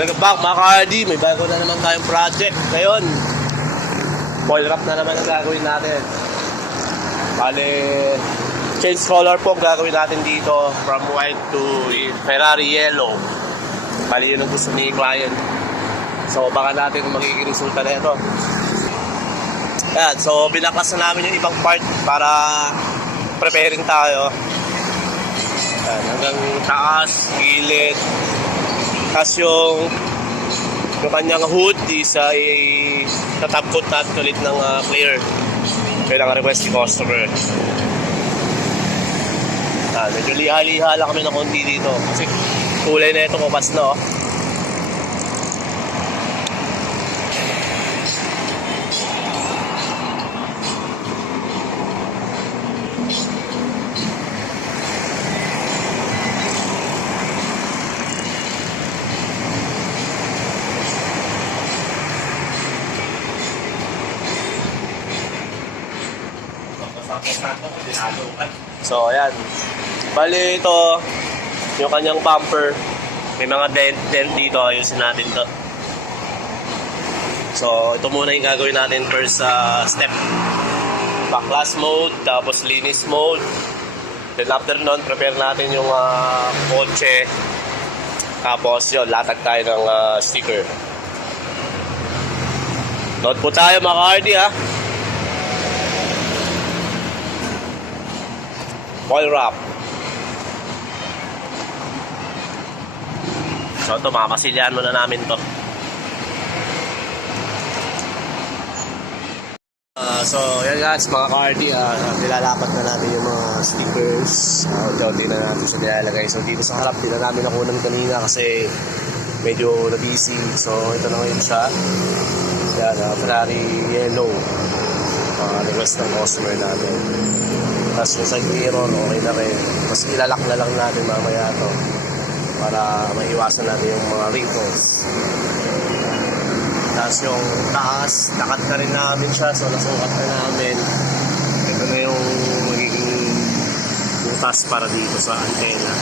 Welcome back mga ka-RD. May bago na naman tayong project. Ngayon, foil wrap na naman ang gagawin natin. Bale, change color po ang gagawin natin dito. From white to Ferrari yellow. Bale, yun ang gusto ni client. So, baka natin kung magiging resulta na ito. Yan, so binakas na namin yung ibang part para preparing tayo. Yan, hanggang taas, gilid. Tapos yung kanyang hood is tatap coat natin ulit ng clear. Kailangan request ni customer. Medyo liha-liha lang kami ng konti dito. Kasi kulay na ito kupas na. So ayan, bali ito yung kanyang bumper, may mga dent dito, ayusin natin to. So ito muna yung gagawin natin first step, backlash mode, tapos linis mode. Then after nun, prepare natin yung kotse, tapos yun, latag tayo ng sticker. Note po tayo mga ka-RD ha. Foil wrap. So ito, mamasilyan muna namin to. So yan guys, mga ka-RD, nilalapat na natin yung mga stickers. Unti-unti na natin siya nilalagay. So dito sa harap, di na namin nakunan kanina kasi medyo na-busy. So ito na ngayon siya. Yan, Ferrari yellow. Request ng customer namin. Tapos yung side mirror, okay na rin. Mas ilalak na lang natin mamaya ito para maiwasan natin yung mga wrinkles. Tapos yung taas, nakat na rin namin siya. So nasukat na namin. Ito na yung magiging butas para dito sa antena.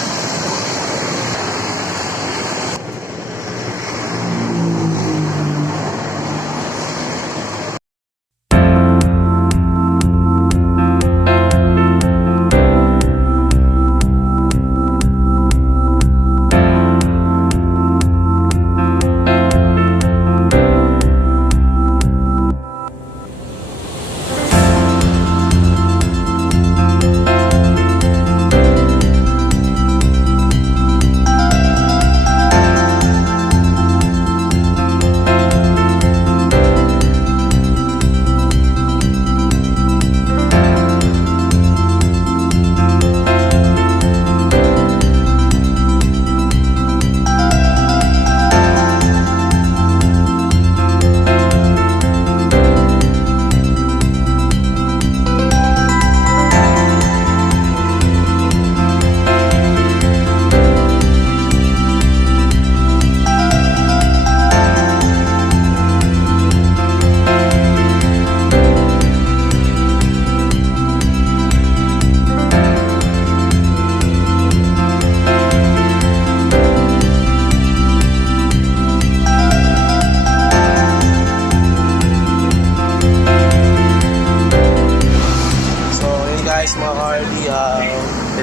Mga ka-RD,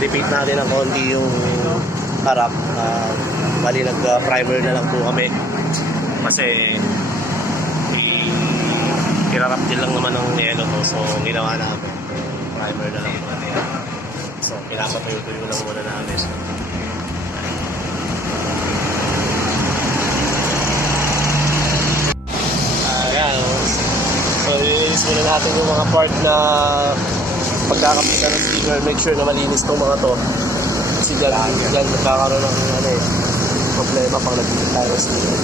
repeat natin ng konti yung harap. Bali nag-primer na lang po kami kasi kirarap din lang naman ng yellow to, so ginawa namin primer na lang natin. So pinapatuyo-tuyo lang muna namin. Ayan, so i-release muna natin yung mga part na pagkakapitan ng sticker. Make sure na malinis itong mga to kasi dyan nagkakaroon ng problema pag nagpipit tayo ng sticker.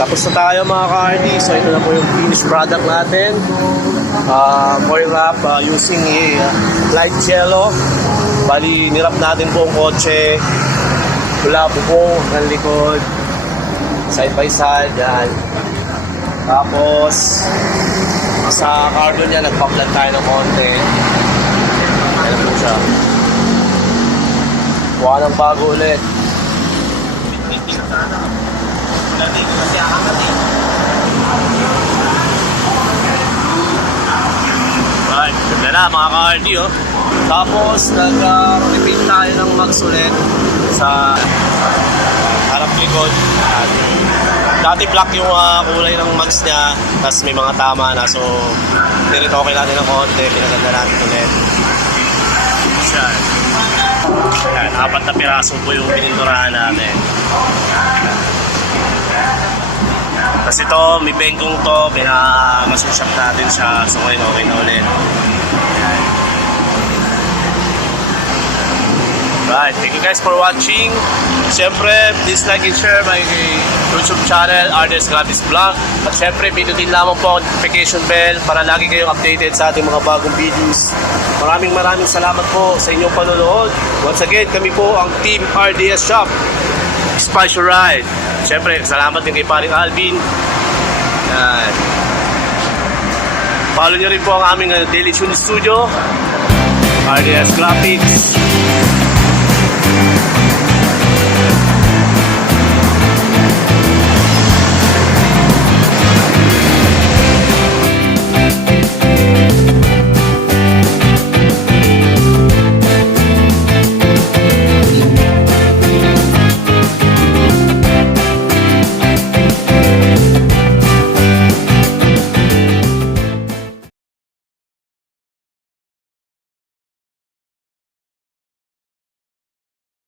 Tapos na tayo mga ka-RD. So ito na po yung finished product natin. Foil wrap using light yellow. Bali, nirap natin po ang kotse. Mula bubong hanggang likod. Side by side. Yan. Tapos, sa carbon niya, nagpa-plug tayo ng konti. Ayan po siya. Buha ng bago ulit. Right, ganda na mga ka-RD oh. Tapos nag-repeat tayo ng mags ulit sa harap likod. Dati black yung kulay ng mags niya, tapos may mga tama na, so niretoke natin ng konti, pinaganda natin ulit. Yan, 4 na piraso po yung pininturahan natin. Tapos ito, may bengkong to, pinamasushop natin siya, so ngayon okay na ulit. Right, thank you guys for watching. Siyempre, please like and share my YouTube channel, RDS Gratis Vlog. At siyempre, pindutin lamang po ang notification bell para lagi kayong updated sa ating mga bagong videos. Maraming salamat po sa inyong panonood. Once again, kami po ang Team RDS Shop. Spice your ride. Siyempre, salamat din kay paring Alvin. Yan. Follow nyo rin po ang aming Daily Tune Studio, RDS Graphics.